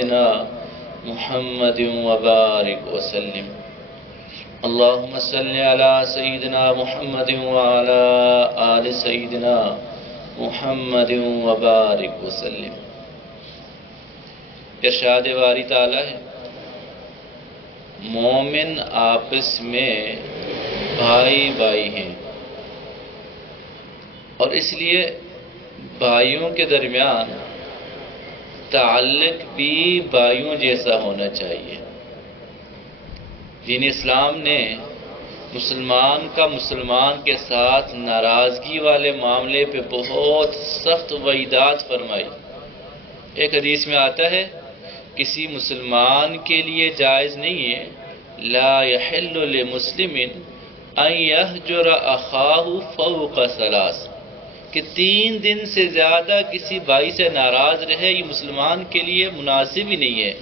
سيدنا محمد وبارك وسلم اللهم صل على سيدنا محمد وعلى آل سيدنا محمد وبارك وسلم۔ ارشاد باری تعالیٰ ہے مومن آپس میں بھائی بھائی ہیں، اور اس لیے بھائیوں کے درمیان تعلق بھی بھائیوں جیسا ہونا چاہیے۔ دین اسلام نے مسلمان کا مسلمان کے ساتھ ناراضگی والے معاملے پہ بہت سخت وعیدات فرمائی۔ ایک حدیث میں آتا ہے کسی مسلمان کے لیے جائز نہیں ہے لا يحل لمسلم ان يهجر اخاه فوق ثلاث، کہ 3 دن سے زیادہ کسی بھائی سے ناراض رہے، یہ مسلمان کے لیے مناسب ہی نہیں ہے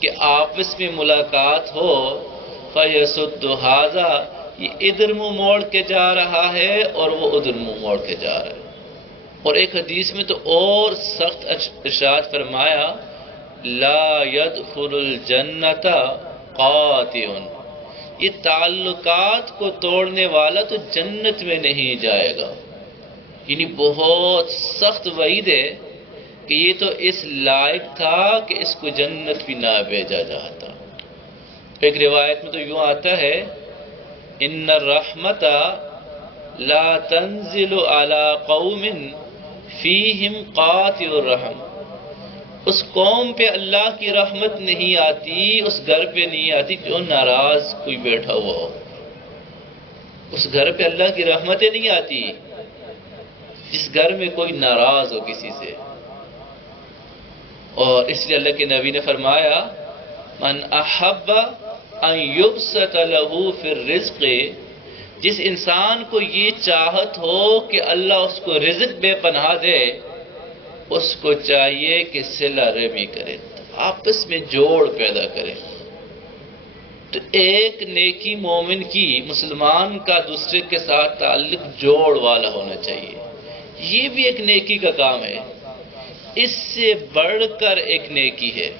کہ آپس میں ملاقات ہو فَيَسُدُّ هَذَا، یہ ادھر منہ موڑ کے جا رہا ہے اور وہ ادھر منہ موڑ کے جا رہا ہے۔ اور ایک حدیث میں تو اور سخت ارشاد فرمایا لا يدخل الجنت قاطع، یہ تعلقات کو توڑنے والا تو جنت میں نہیں جائے گا۔ یعنی بہت سخت وعید ہے کہ یہ تو اس لائق تھا کہ اس کو جنت بھی نہ بھیجا جاتا۔ ایک روایت میں تو یوں آتا ہے ان الرحمت لا تنزل على قوم فیہم قاطع الرحم، اس قوم پہ اللہ کی رحمت نہیں آتی، اس گھر پہ نہیں آتی جو ناراض کوئی بیٹھا ہوا ہو۔ اس گھر پہ اللہ کی رحمتیں نہیں آتی جس گھر میں کوئی ناراض ہو کسی سے۔ اور اس لیے اللہ کے نبی نے فرمایا من احب ان یبسط له فی الرزق، جس انسان کو یہ چاہت ہو کہ اللہ اس کو رزق بے پناہ دے، اس کو چاہیے کہ صلہ رحمی کرے، آپس میں جوڑ پیدا کرے۔ تو ایک نیکی مومن کی مسلمان کا دوسرے کے ساتھ تعلق جوڑ والا ہونا چاہیے، یہ بھی ایک نیکی کا کام ہے۔ اس سے بڑھ کر ایک نیکی ہے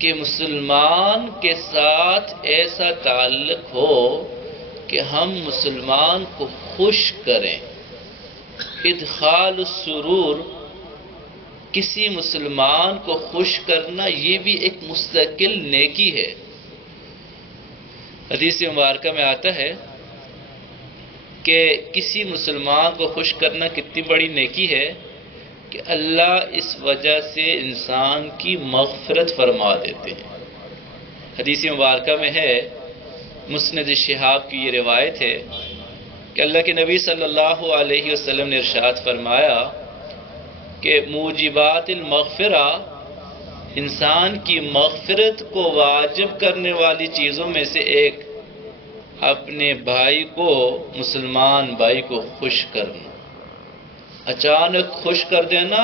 کہ مسلمان کے ساتھ ایسا تعلق ہو کہ ہم مسلمان کو خوش کریں۔ ادخال السرور، کسی مسلمان کو خوش کرنا، یہ بھی ایک مستقل نیکی ہے۔ حدیث مبارکہ میں آتا ہے کہ کسی مسلمان کو خوش کرنا کتنی بڑی نیکی ہے کہ اللہ اس وجہ سے انسان کی مغفرت فرما دیتے ہیں۔ حدیث مبارکہ میں ہے، مسند شہاب کی یہ روایت ہے کہ اللہ کے نبی صلی اللہ علیہ وسلم نے ارشاد فرمایا کہ موجبات المغفرہ، انسان کی مغفرت کو واجب کرنے والی چیزوں میں سے ایک اپنے بھائی کو، مسلمان بھائی کو خوش کرنا۔ اچانک خوش کر دینا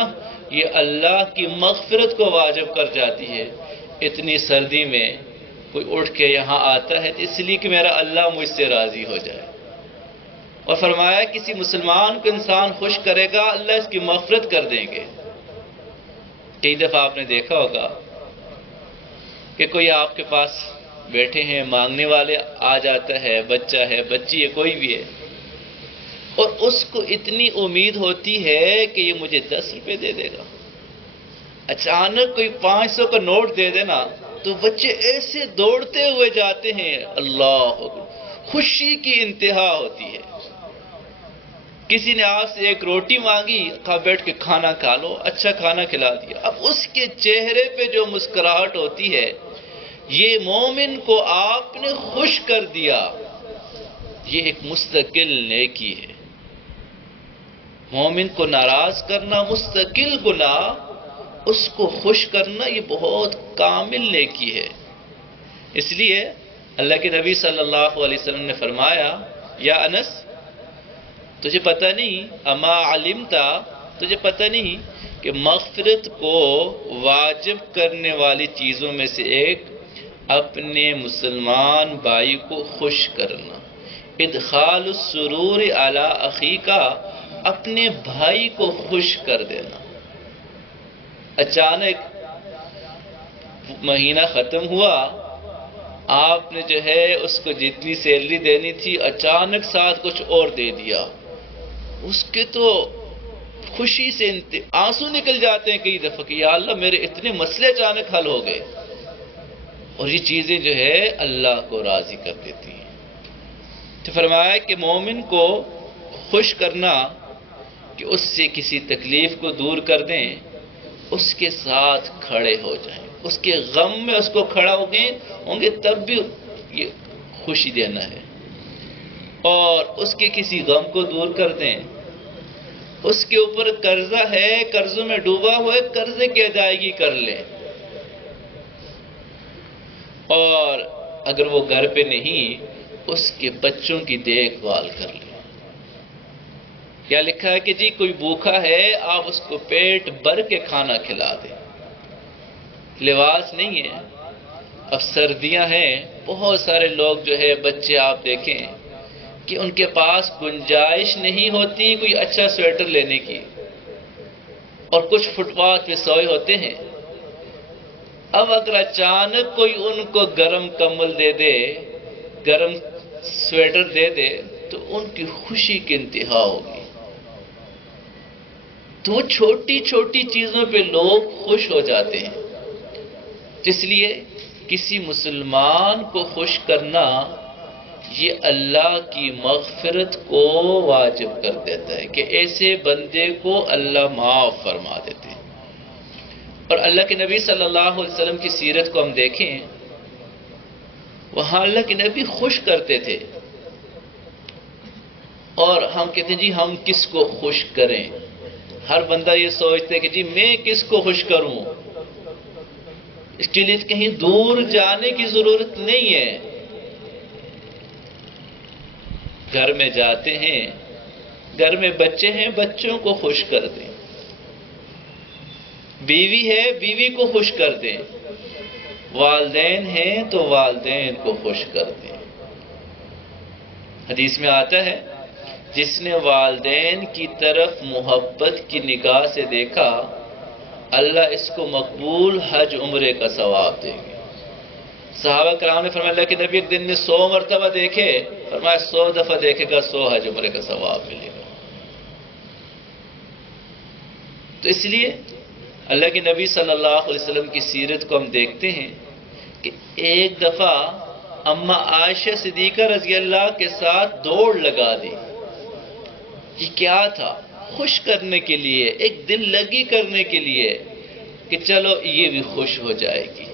یہ اللہ کی مغفرت کو واجب کر جاتی ہے۔ اتنی سردی میں کوئی اٹھ کے یہاں آتا ہے اس لیے کہ میرا اللہ مجھ سے راضی ہو جائے، اور فرمایا کسی مسلمان کو انسان خوش کرے گا اللہ اس کی مغفرت کر دیں گے۔ کئی دفعہ آپ نے دیکھا ہوگا کہ کوئی آپ کے پاس بیٹھے ہیں، مانگنے والے آ جاتا ہے، بچہ ہے، بچی ہے، کوئی بھی ہے، اور اس کو اتنی امید ہوتی ہے کہ یہ مجھے 10 روپے دے دے گا۔ اچانک کوئی 500 کا نوٹ دے دینا تو بچے ایسے دوڑتے ہوئے جاتے ہیں، اللہ اکبر، خوشی کی انتہا ہوتی ہے۔ کسی نے آپ سے ایک روٹی مانگی، کہا بیٹھ کے کھانا کھا لو، اچھا کھانا کھلا دیا، اب اس کے چہرے پہ جو مسکراہٹ ہوتی ہے، یہ مومن کو آپ نے خوش کر دیا، یہ ایک مستقل نیکی ہے۔ مومن کو ناراض کرنا مستقل گناہ، اس کو خوش کرنا یہ بہت کامل نیکی ہے۔ اس لیے اللہ کے نبی صلی اللہ علیہ وسلم نے فرمایا یا انس، تجھے پتہ نہیں، اما علمتا، تجھے پتہ نہیں کہ مغفرت کو واجب کرنے والی چیزوں میں سے ایک اپنے مسلمان بھائی کو خوش کرنا، ادخال السرور علی اخیک، اپنے بھائی کو خوش کر دینا۔ اچانک مہینہ ختم ہوا، آپ نے جو ہے اس کو جتنی سیلری دینی تھی اچانک ساتھ کچھ اور دے دیا، اس کے تو خوشی سے آنسو نکل جاتے ہیں کئی دفعہ کہ یا اللہ میرے اتنے مسئلے اچانک حل ہو گئے. اور یہ چیزیں جو ہے اللہ کو راضی کر دیتی ہیں. تو فرمایا کہ مومن کو خوش کرنا کہ اس سے کسی تکلیف کو دور کر دیں، اس کے ساتھ کھڑے ہو جائیں، اس کے غم میں اس کو کھڑا ہوں گے تب بھی یہ خوشی دینا ہے، اور اس کے کسی غم کو دور کر دیں. اس کے اوپر قرضہ ہے، قرضوں میں ڈوبا ہوا ہے، قرضے کی ادائیگی کر لیں. اور اگر وہ گھر پہ نہیں، اس کے بچوں کی دیکھ بھال کر لیں. کیا لکھا ہے کہ جی کوئی بھوکا ہے، آپ اس کو پیٹ بھر کے کھانا کھلا دیں. لباس نہیں ہے، اب سردیاں ہیں، بہت سارے لوگ جو ہے بچے آپ دیکھیں کہ ان کے پاس گنجائش نہیں ہوتی کوئی اچھا سویٹر لینے کی، اور کچھ فٹ پاتھ پہ سوئے ہوتے ہیں. اب اگر اچانک کوئی ان کو گرم کمبل دے دے، گرم سویٹر دے دے، تو ان کی خوشی کی انتہا ہوگی. تو چھوٹی چھوٹی چیزوں پہ لوگ خوش ہو جاتے ہیں. اس لیے کسی مسلمان کو خوش کرنا یہ اللہ کی مغفرت کو واجب کر دیتا ہے کہ ایسے بندے کو اللہ معاف فرما دیتے ہیں. اور اللہ کے نبی صلی اللہ علیہ وسلم کی سیرت کو ہم دیکھیں، وہاں اللہ کے نبی خوش کرتے تھے، اور ہم کہتے ہیں جی ہم کس کو خوش کریں. ہر بندہ یہ سوچتے ہے کہ جی میں کس کو خوش کروں. اس کے لیے کہیں دور جانے کی ضرورت نہیں ہے. گھر میں جاتے ہیں، گھر میں بچے ہیں، بچوں کو خوش کر دیں. بیوی ہے، بیوی کو خوش کر دیں. والدین ہیں تو والدین کو خوش کر دیں. حدیث میں آتا ہے جس نے والدین کی طرف محبت کی نگاہ سے دیکھا، اللہ اس کو مقبول حج عمرے کا ثواب دے گا. صحابہ کرام نے فرمایا اللہ کے نبی ایک دن میں 100 مرتبہ دیکھے، فرمایا 100 دفعہ دیکھے گا 100 حج عمرے کا ثواب ملے گا. تو اس لیے اللہ کے نبی صلی اللہ علیہ وسلم کی سیرت کو ہم دیکھتے ہیں کہ ایک دفعہ اماں عائشہ صدیقہ رضی اللہ کے ساتھ دوڑ لگا دی. یہ کیا تھا؟ خوش کرنے کے لیے، ایک دل لگی کرنے کے لیے کہ چلو یہ بھی خوش ہو جائے گی.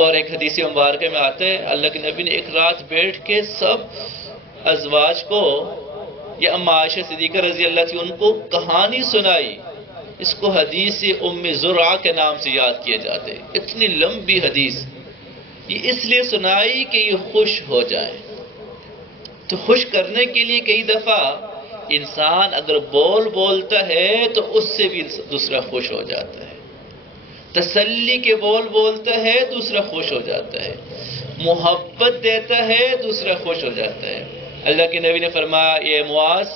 اور ایک حدیث مبارکہ میں آتا ہے اللہ کے نبی نے ایک رات بیٹھ کے سب ازواج کو، یا اما عائشہ صدیقہ رضی اللہ تھی، ان کو کہانی سنائی. اس کو حدیث ام زرعہ کے نام سے یاد کیا جاتے. اتنی لمبی حدیث یہ اس لیے سنائی کہ یہ خوش ہو جائے. تو خوش کرنے کے لیے کئی دفعہ انسان اگر بولتا ہے تو اس سے بھی دوسرا خوش ہو جاتا ہے. تسلی کے بولتا ہے، دوسرا خوش ہو جاتا ہے. محبت دیتا ہے، دوسرا خوش ہو جاتا ہے. اللہ کے نبی نے فرمایا اے معاذ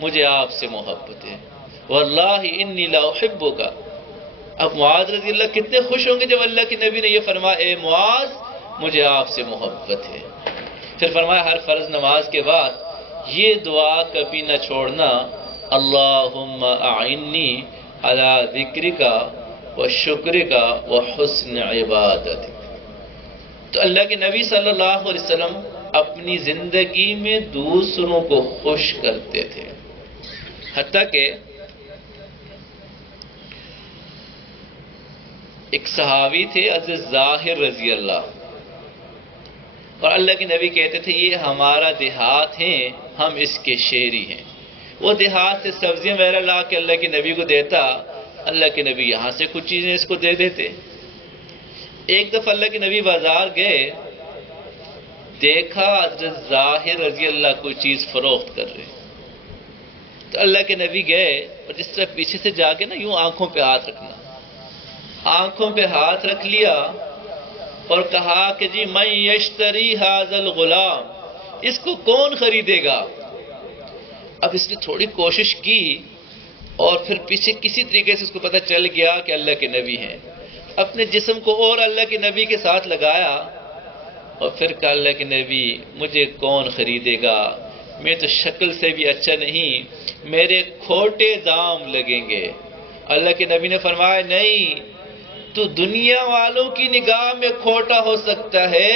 مجھے آپ سے محبت ہے، واللہ انی لا احبک. اب معاذ رضی اللہ کتنے خوش ہوں گے جب اللہ کے نبی نے یہ فرمایا اے معاذ مجھے آپ سے محبت ہے. پھر فرمایا ہر فرض نماز کے بعد یہ دعا کبھی نہ چھوڑنا، اللہم اعنی علی ذکرک و شکرک و حسن عبادتک. تو اللہ کے نبی صلی اللہ علیہ وسلم اپنی زندگی میں دوسروں کو خوش کرتے تھے. حتیٰ کہ ایک صحابی تھے حضرت ظاہر رضی اللہ، اور اللہ کے نبی کہتے تھے یہ ہمارا دیہات ہیں، ہم اس کے شہری ہیں. وہ دیہات سے سبزیاں وغیرہ لا کے اللہ کے نبی کو دیتا، اللہ کے نبی یہاں سے کچھ چیزیں اس کو دے دیتے. ایک دفعہ اللہ کے نبی بازار گئے، دیکھا حضرت ظاہر رضی اللہ کوئی چیز فروخت کر رہے. تو اللہ کے نبی گئے اور جس طرح پیچھے سے جا کے نا یوں آنکھوں پہ ہاتھ رکھنا، آنکھوں پہ ہاتھ رکھ لیا اور کہا کہ جی من یشتری ھذا الغلام، اس کو کون خریدے گا. اب اس نے تھوڑی کوشش کی اور پھر پیچھے کسی طریقے سے اس کو پتہ چل گیا کہ اللہ کے نبی ہیں. اپنے جسم کو اور اللہ کے نبی کے ساتھ لگایا اور پھر کہا اللہ کے نبی مجھے کون خریدے گا، میں تو شکل سے بھی اچھا نہیں، میرے کھوٹے دام لگیں گے۔ اللہ کے نبی نے فرمایا نہیں، تو دنیا والوں کی نگاہ میں کھوٹا ہو سکتا ہے،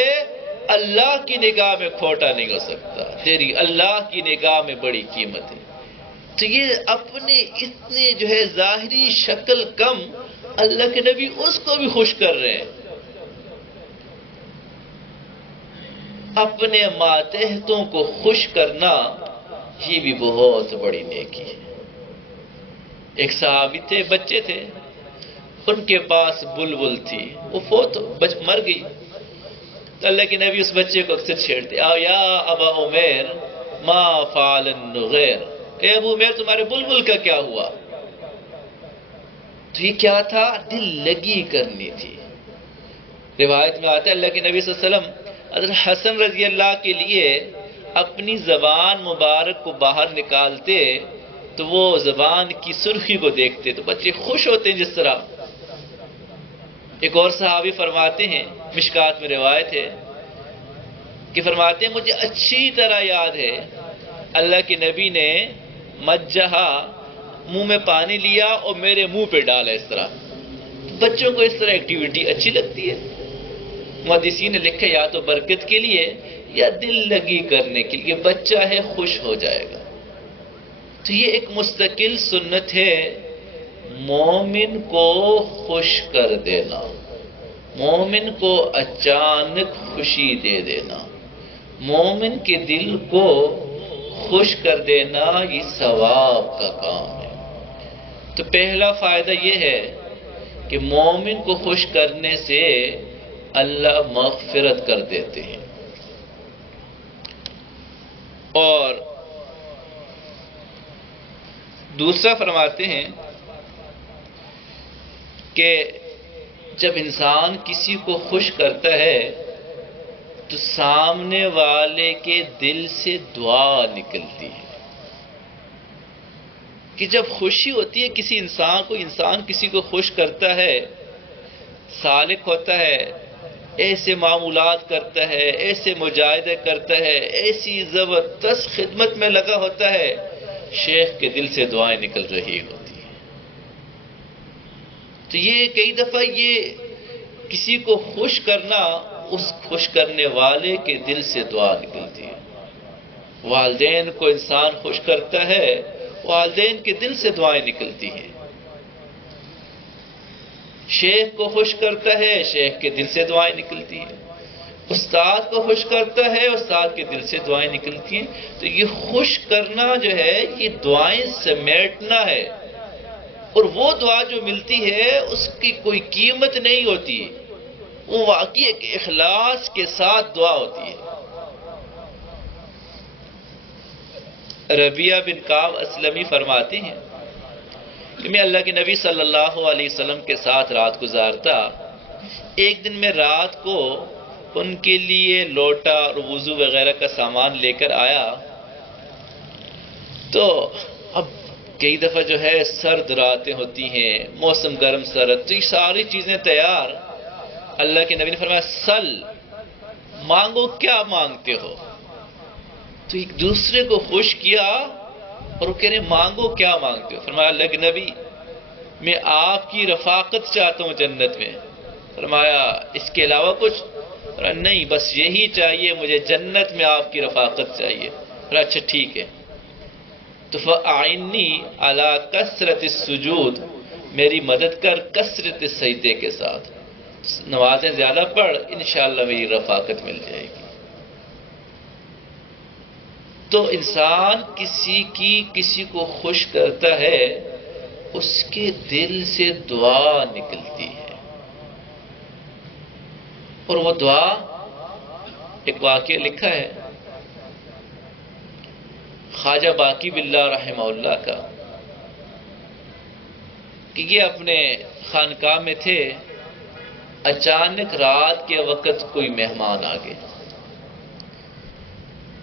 اللہ کی نگاہ میں کھوٹا نہیں ہو سکتا، تیری اللہ کی نگاہ میں بڑی قیمت ہے۔ تو یہ اپنے اتنے جو ہے ظاہری شکل کم، اللہ کے نبی اس کو بھی خوش کر رہے ہیں۔ اپنے ماتحتوں کو خوش کرنا یہ بھی بہت بڑی نیکی ہے۔ ایک صحابی تھے، بچے تھے، ان کے پاس بلبل تھی، وہ مر گئی، تو اللہ کے نبی اس بچے کو اکثر چھیڑتے، آؤ یا ابا عمیر ما فعل النغیر، اے ابو عمیر تمہارے بلبل کا کیا ہوا؟ تو یہ کیا تھا؟ دل لگی کرنی تھی۔ روایت میں آتا ہے اللہ کے نبی صلی اللہ علیہ وسلم حضرت حسن رضی اللہ کے لیے اپنی زبان مبارک کو باہر نکالتے تو وہ زبان کی سرخی کو دیکھتے تو بچے خوش ہوتے ہیں جس طرح۔ ایک اور صحابی فرماتے ہیں، مشکات میں روایت ہے کہ فرماتے ہیں مجھے اچھی طرح یاد ہے اللہ کے نبی نے مجہا منہ میں پانی لیا اور میرے منہ پہ ڈالا اس طرح۔ بچوں کو اس طرح ایکٹیویٹی اچھی لگتی ہے۔ محدثین نے لکھا یا تو برکت کے لیے یا دل لگی کرنے کے لیے، بچہ ہے خوش ہو جائے گا۔ تو یہ ایک مستقل سنت ہے، مومن کو خوش کر دینا، مومن کو اچانک خوشی دے دینا، مومن کے دل کو خوش کر دینا، یہ ثواب کا کام ہے۔ تو پہلا فائدہ یہ ہے کہ مومن کو خوش کرنے سے اللہ مغفرت کر دیتے ہیں۔ اور دوسرا فرماتے ہیں کہ جب انسان کسی کو خوش کرتا ہے تو سامنے والے کے دل سے دعا نکلتی ہے کہ جب خوشی ہوتی ہے کسی انسان کو، انسان کسی کو خوش کرتا ہے، سالک ہوتا ہے، ایسے معمولات کرتا ہے، ایسے مجاہدے کرتا ہے، ایسی زبردست خدمت میں لگا ہوتا ہے، شیخ کے دل سے دعائیں نکل رہی ہوتی ہیں۔ تو یہ کئی دفعہ یہ کسی کو خوش کرنا، اس خوش کرنے والے کے دل سے دعا نکلتی ہے۔ والدین کو انسان خوش کرتا ہے، والدین کے دل سے دعائیں نکلتی ہیں۔ شیخ کو خوش کرتا ہے، شیخ کے دل سے دعائیں نکلتی ہیں۔ استاد کو خوش کرتا ہے، استاد کے دل سے دعائیں نکلتی ہیں۔ تو یہ خوش کرنا جو ہے یہ دعائیں سمیٹنا ہے، اور وہ دعا جو ملتی ہے اس کی کوئی قیمت نہیں ہوتی، وہ واقعی ایک اخلاص کے ساتھ دعا ہوتی ہے۔ ربیعہ بن کعب اسلمی فرماتے ہیں کہ میں اللہ کے نبی صلی اللہ علیہ وسلم کے ساتھ رات گزارتا، ایک دن میں رات کو ان کے لیے لوٹا اور وضو وغیرہ کا سامان لے کر آیا، تو اب کئی دفعہ جو ہے سرد راتیں ہوتی ہیں، موسم گرم سرد، تو یہ ساری چیزیں تیار۔ اللہ کے نبی نے فرمایا سل، مانگو کیا مانگتے ہو؟ تو ایک دوسرے کو خوش کیا اور وہ کہہ رہے مانگو کیا مانگتے ہو؟ فرمایا اللہ کے نبی میں آپ کی رفاقت چاہتا ہوں جنت میں۔ فرمایا اس کے علاوہ کچھ؟ فرمایا نہیں، بس یہی چاہیے مجھے، جنت میں آپ کی رفاقت چاہیے۔ فرمایا اچھا ٹھیک ہے، تو فَأَعِنِّي عَلَىٰ کثرت السجود، میری مدد کر کثرت سجدے کے ساتھ، نمازیں زیادہ پڑھ، انشاءاللہ میری رفاقت مل جائے گی۔ تو انسان کسی کو خوش کرتا ہے، اس کے دل سے دعا نکلتی ہے، اور وہ دعا ایک واقعہ لکھا ہے خواجہ باقی باللہ رحمہ اللہ کا کہ یہ اپنے خانقاہ میں تھے، اچانک رات کے وقت کوئی مہمان آ گئے۔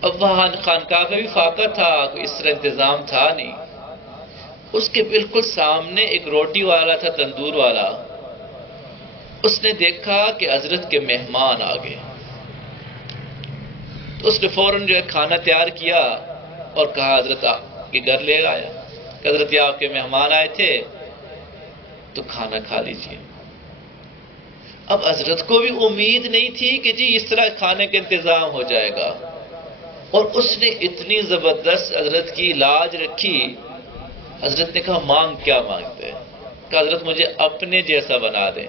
اب وہاں خانقاہ کا بھی فاقہ تھا، کوئی اس طرح انتظام تھا نہیں، اس کے بالکل سامنے ایک روٹی والا تھا، تندور والا، اس نے دیکھا کہ حضرت کے مہمان آ گئے، تو اس نے فوراً جو ہے کھانا تیار کیا اور کہا حضرت آپ کے گھر لے آیا کہ حضرت یہ آپ کے مہمان آئے تھے تو کھانا کھا لیجیے۔ اب حضرت کو بھی امید نہیں تھی کہ جی اس طرح کھانے کا انتظام ہو جائے گا، اور اس نے اتنی زبردست حضرت کی لاج رکھی۔ حضرت نے کہا مانگ کیا مانگتے ہیں؟ کہ حضرت مجھے اپنے جیسا بنا دیں،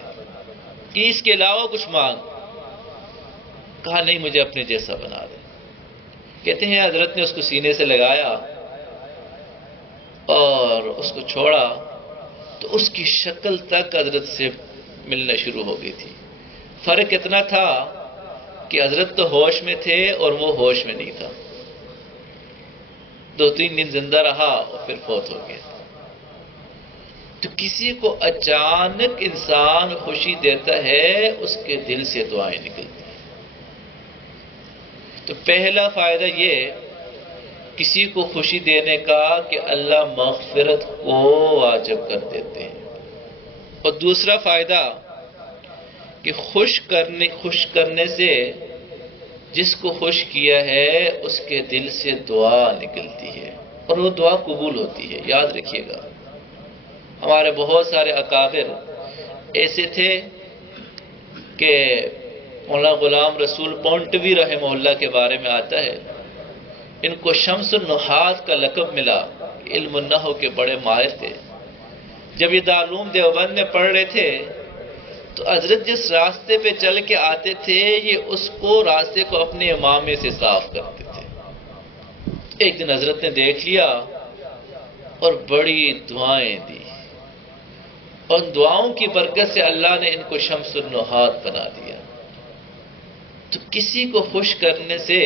کہ اس کے علاوہ کچھ مانگ؟ کہا نہیں، مجھے اپنے جیسا بنا دیں۔ کہتے ہیں حضرت نے اس کو سینے سے لگایا اور اس کو چھوڑا تو اس کی شکل تک حضرت سے ملنا شروع ہو گئی تھی۔ فرق اتنا تھا کہ حضرت تو ہوش میں تھے اور وہ ہوش میں نہیں تھا۔ 2-3 دن زندہ رہا اور پھر فوت ہو گیا۔ تو کسی کو اچانک انسان خوشی دیتا ہے، اس کے دل سے دعائیں نکلتی ہیں۔ تو پہلا فائدہ یہ کسی کو خوشی دینے کا کہ اللہ مغفرت کو واجب کر دیتے ہیں، اور دوسرا فائدہ کہ خوش کرنے سے جس کو خوش کیا ہے اس کے دل سے دعا نکلتی ہے اور وہ دعا قبول ہوتی ہے۔ یاد رکھیے گا، ہمارے بہت سارے اکابر ایسے تھے کہ مولانا غلام رسول پونٹوی رحمہ اللہ کے بارے میں آتا ہے، ان کو شمس النحات کا لقب ملا، علم النحو کے بڑے ماہر تھے۔ جب یہ دارالعلوم دیوبند میں پڑھ رہے تھے تو حضرت جس راستے پہ چل کے آتے تھے یہ اس کو راستے کو اپنے امامے سے صاف کرتے تھے۔ ایک دن حضرت نے دیکھ لیا اور بڑی دعائیں دی، اور دعاؤں کی برکت سے اللہ نے ان کو شمس النحات بنا دیا۔ تو کسی کو خوش کرنے سے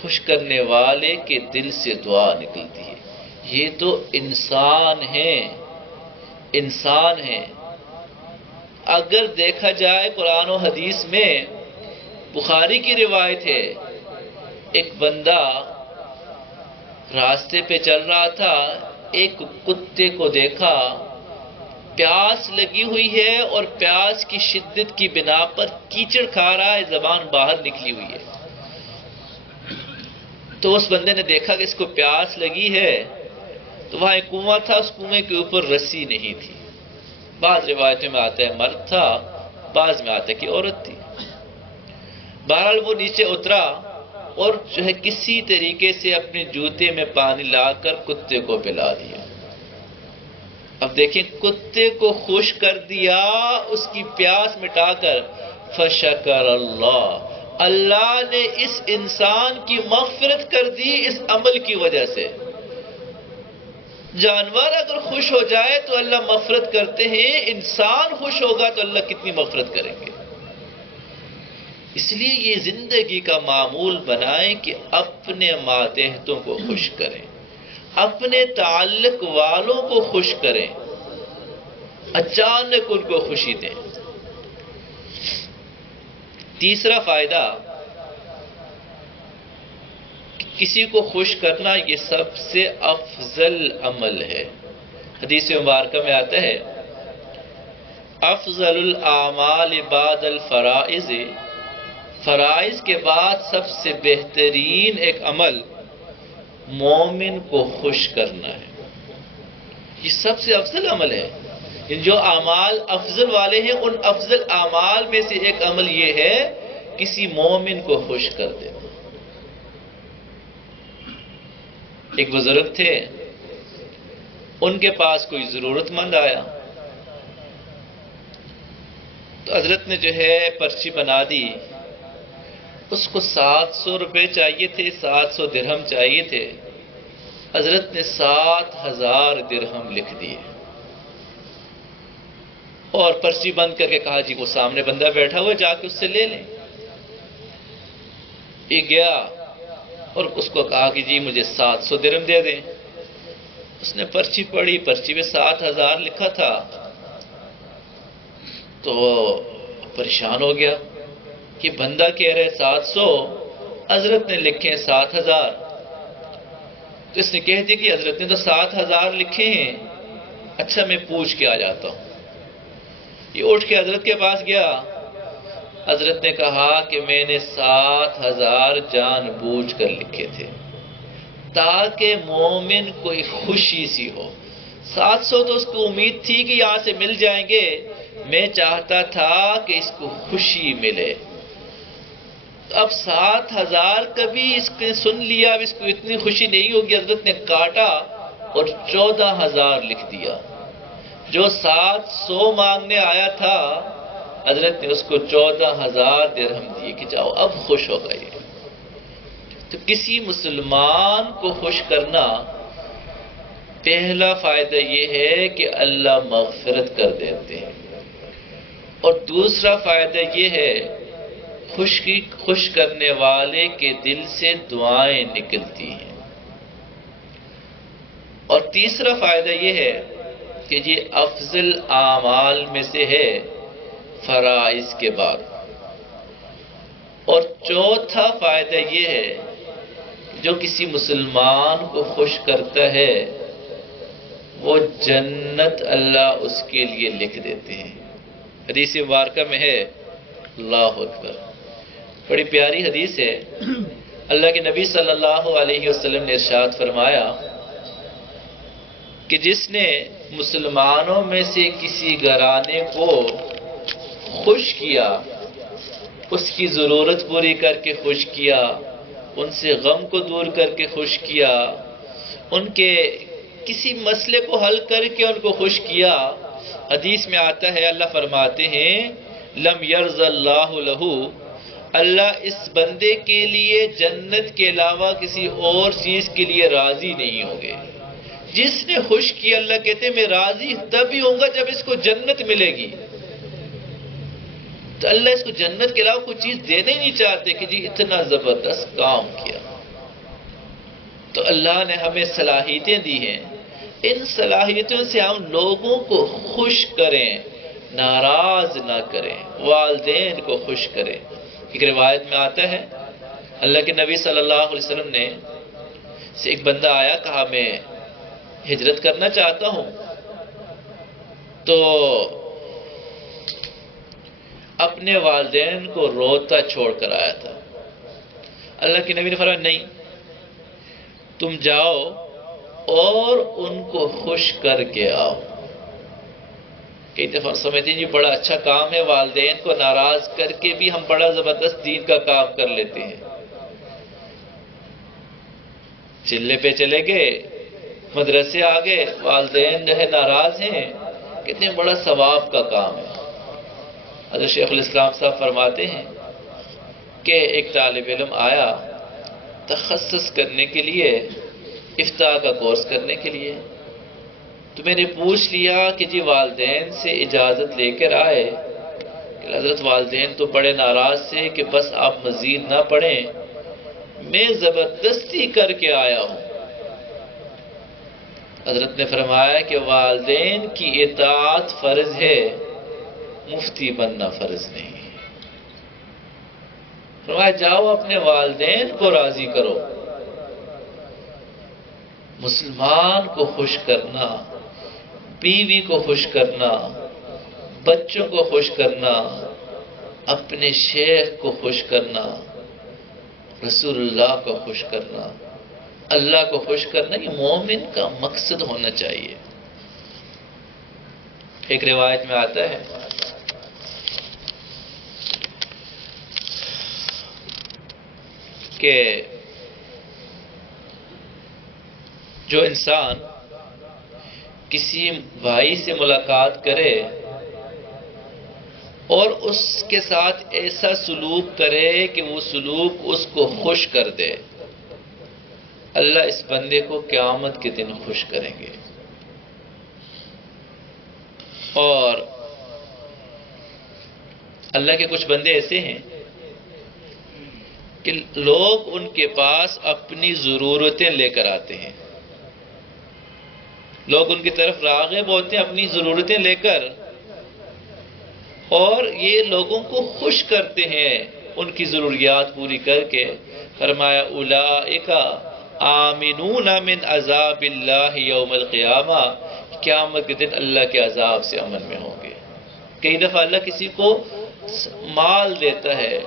خوش کرنے والے کے دل سے دعا نکلتی ہے۔ یہ تو انسان ہیں۔ اگر دیکھا جائے قرآن و حدیث میں، بخاری کی روایت ہے، ایک بندہ راستے پہ چل رہا تھا، ایک کتے کو دیکھا، پیاس لگی ہوئی ہے اور پیاس کی شدت کی بنا پر کیچڑ کھا رہا ہے، زبان باہر نکلی ہوئی ہے۔ تو اس بندے نے دیکھا کہ اس کو پیاس لگی ہے، تو وہاں ایک کنواں تھا، اس کنویں کے اوپر رسی نہیں تھی۔ بعض روایتوں میں آتا ہے مرد تھا، بعض میں آتا ہے کہ عورت تھی۔ بہرحال وہ نیچے اترا اور جو ہے کسی طریقے سے اپنے جوتے میں پانی لا کر کتے کو پلا دیا۔ اب دیکھیں، کتے کو خوش کر دیا اس کی پیاس مٹا کر۔ فشکر اللہ نے اس انسان کی مغفرت کر دی اس عمل کی وجہ سے۔ جانور اگر خوش ہو جائے تو اللہ مغفرت کرتے ہیں، انسان خوش ہوگا تو اللہ کتنی مغفرت کریں گے۔ اس لیے یہ زندگی کا معمول بنائیں کہ اپنے ماتحتوں کو خوش کریں، اپنے تعلق والوں کو خوش کریں، اچانک ان کو خوشی دیں۔ تیسرا فائدہ، کسی کو خوش کرنا یہ سب سے افضل عمل ہے۔ حدیث مبارکہ میں آتا ہے، افضل الاعمال بعد الفرائض، فرائض کے بعد سب سے بہترین ایک عمل مومن کو خوش کرنا ہے۔ یہ سب سے افضل عمل ہے۔ جو اعمال افضل والے ہیں ان افضل اعمال میں سے ایک عمل یہ ہے کسی مومن کو خوش کر دینا۔ ایک بزرگ تھے، ان کے پاس کوئی ضرورت مند آیا تو حضرت نے جو ہے پرچی بنا دی۔ اس کو 700 روپے چاہیے تھے، 700 درہم چاہیے تھے۔ حضرت نے 7000 درہم لکھ دیے اور پرچی بند کر کے کہا جی وہ سامنے بندہ بیٹھا ہوا، جا کے اس سے لے لیں۔ یہ گیا اور اس کو کہا کہ جی مجھے 700 درہم دے دیں۔ اس نے پرچی پڑھی، پرچی میں 7000 لکھا تھا، تو پریشان ہو گیا کہ بندہ کہہ رہے 700، حضرت نے لکھے 7000۔ تو اس نے کہہ دیا کہ حضرت نے تو 7000 لکھے ہیں، اچھا میں پوچھ کے آ جاتا ہوں۔ یہ اٹھ کے حضرت کے پاس گیا. حضرت نے کہا کہ میں نے 7,000 جان بوجھ کر لکھے تھے تاکہ مومن کو ایک خوشی سی ہو. 700 تو اس کو امید تھی کہ یہاں سے مل جائیں گے، میں چاہتا تھا کہ اس کو خوشی ملے. اب 7,000 کبھی اس نے سن لیا، اب اس کو اتنی خوشی نہیں ہوگی. حضرت نے کاٹا اور 14,000 لکھ دیا. جو 700 مانگنے آیا تھا حضرت نے اس کو 14,000 درہم دیے کہ جاؤ اب خوش ہو گئے. تو کسی مسلمان کو خوش کرنا پہلا فائدہ یہ ہے کہ اللہ مغفرت کر دیتے ہیں، اور دوسرا فائدہ یہ ہے خوش کرنے والے کے دل سے دعائیں نکلتی ہیں، اور تیسرا فائدہ یہ ہے کہ یہ افضل اعمال میں سے ہے فرائض کے بعد. اور چوتھا فائدہ یہ ہے جو کسی مسلمان کو خوش کرتا ہے وہ جنت اللہ اس کے لیے لکھ دیتے ہیں. حدیث مبارکہ میں ہے، اللہ اکبر، بڑی پیاری حدیث ہے. اللہ کے نبی صلی اللہ علیہ وسلم نے ارشاد فرمایا کہ جس نے مسلمانوں میں سے کسی گھرانے کو خوش کیا، اس کی ضرورت پوری کر کے خوش کیا، ان سے غم کو دور کر کے خوش کیا، ان کے کسی مسئلے کو حل کر کے ان کو خوش کیا، حدیث میں آتا ہے اللہ فرماتے ہیں لم یرض اللہ لہو، اللہ اس بندے کے لیے جنت کے علاوہ کسی اور چیز کے لیے راضی نہیں ہوں گے. جس نے خوش کیا اللہ کہتے ہیں میں راضی تب ہی ہوں گا جب اس کو جنت ملے گی. تو اللہ اس کو جنت کے علاوہ کوئی چیز دینا ہی نہیں چاہتے کہ جی اتنا زبردست کام کیا. تو اللہ نے ہمیں صلاحیتیں دی ہیں، ان صلاحیتوں سے ہم لوگوں کو خوش کریں، ناراض نہ کریں، والدین کو خوش کریں. ایک روایت میں آتا ہے اللہ کے نبی صلی اللہ علیہ وسلم نے سے ایک بندہ آیا، کہا میں ہجرت کرنا چاہتا ہوں. تو اپنے والدین کو روتا چھوڑ کر آیا تھا. اللہ کے نبی نے فرمایا نہیں، تم جاؤ اور ان کو خوش کر کے آؤ. کئی دفعہ سمجھتے ہیں جی بڑا اچھا کام ہے، والدین کو ناراض کر کے بھی ہم بڑا زبردست دین کا کام کر لیتے ہیں. چلے پہ چلے گئے، مدرسے آ گئے، والدین جو ہے ناراض ہیں، کتنے بڑا ثواب کا کام ہے. حضرت شیخ الاسلام صاحب فرماتے ہیں کہ ایک طالب علم آیا تخصص کرنے کے لیے، افتاء کا کورس کرنے کے لیے. تو میں نے پوچھ لیا کہ جی والدین سے اجازت لے کر آئے کہ حضرت والدین تو بڑے ناراض تھے کہ بس آپ مزید نہ پڑھیں، میں زبردستی کر کے آیا ہوں. حضرت نے فرمایا کہ والدین کی اطاعت فرض ہے، مفتی بننا فرض نہیں. فرمایا جاؤ اپنے والدین کو راضی کرو. مسلمان کو خوش کرنا، بیوی کو خوش کرنا، بچوں کو خوش کرنا، اپنے شیخ کو خوش کرنا، رسول اللہ کو خوش کرنا، اللہ کو خوش کرنا، یہ مومن کا مقصد ہونا چاہیے. ایک روایت میں آتا ہے کہ جو انسان کسی بھائی سے ملاقات کرے اور اس کے ساتھ ایسا سلوک کرے کہ وہ سلوک اس کو خوش کر دے، اللہ اس بندے کو قیامت کے دن خوش کریں گے. اور اللہ کے کچھ بندے ایسے ہیں کہ لوگ ان کے پاس اپنی ضرورتیں لے کر آتے ہیں، لوگ ان کی طرف راغب ہوتے ہیں اپنی ضرورتیں لے کر، اور یہ لوگوں کو خوش کرتے ہیں ان کی ضروریات پوری کر کے. فرمایا اولئک آمنون من عذاب اللہ یوم القیامہ، قیامت کے دن اللہ کے عذاب سے امن میں ہوں گے. کئی دفعہ اللہ کسی کو مال دیتا ہے،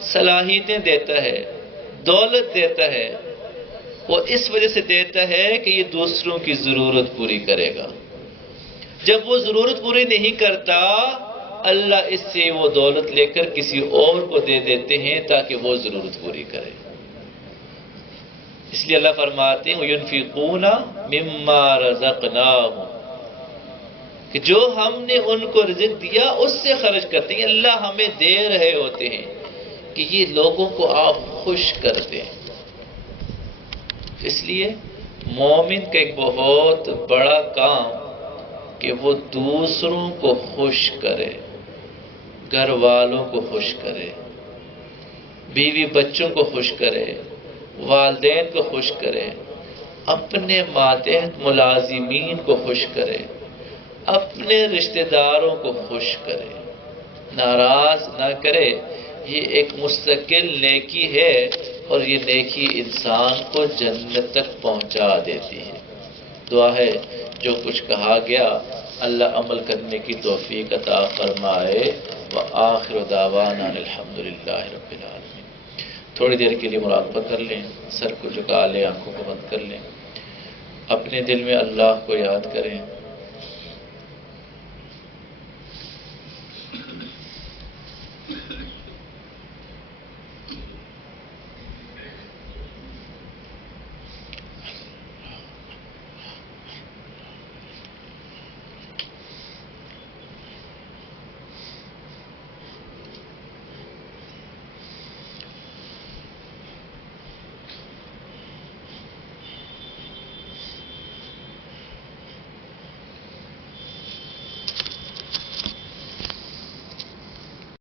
صلاحیتیں دیتا ہے، دولت دیتا ہے، وہ اس وجہ سے دیتا ہے کہ یہ دوسروں کی ضرورت پوری کرے گا۔ جب وہ ضرورت پوری نہیں کرتا، اللہ اس سے وہ دولت لے کر کسی اور کو دے دیتے ہیں تاکہ وہ ضرورت پوری کرے۔ اس لیے اللہ فرماتے ہیں وَيُنْفِقُونَ مِمَّا رَزَقْنَاهُمْ، کہ جو ہم نے ان کو رزق دیا اس سے خرچ کرتے ہیں۔ اللہ ہمیں دے رہے ہوتے ہیں کہ یہ لوگوں کو آپ خوش کر دیں۔ اس لیے مومن کا ایک بہت بڑا کام کہ وہ دوسروں کو خوش کرے، گھر والوں کو خوش کرے، بیوی بچوں کو خوش کرے، والدین کو خوش کرے، اپنے ماتحت ملازمین کو خوش کرے، اپنے رشتہ داروں کو خوش کرے، ناراض نہ کرے۔ یہ ایک مستقل نیکی ہے اور یہ نیکی انسان کو جنت تک پہنچا دیتی ہے۔ دعا ہے جو کچھ کہا گیا اللہ عمل کرنے کی توفیق عطا فرمائے۔ وآخر دعوانا الحمدللہ رب العالمین۔ تھوڑی دیر کے لیے مراقبہ کر لیں، سر کو جھکا لیں، آنکھوں کو بند کر لیں، اپنے دل میں اللہ کو یاد کریں۔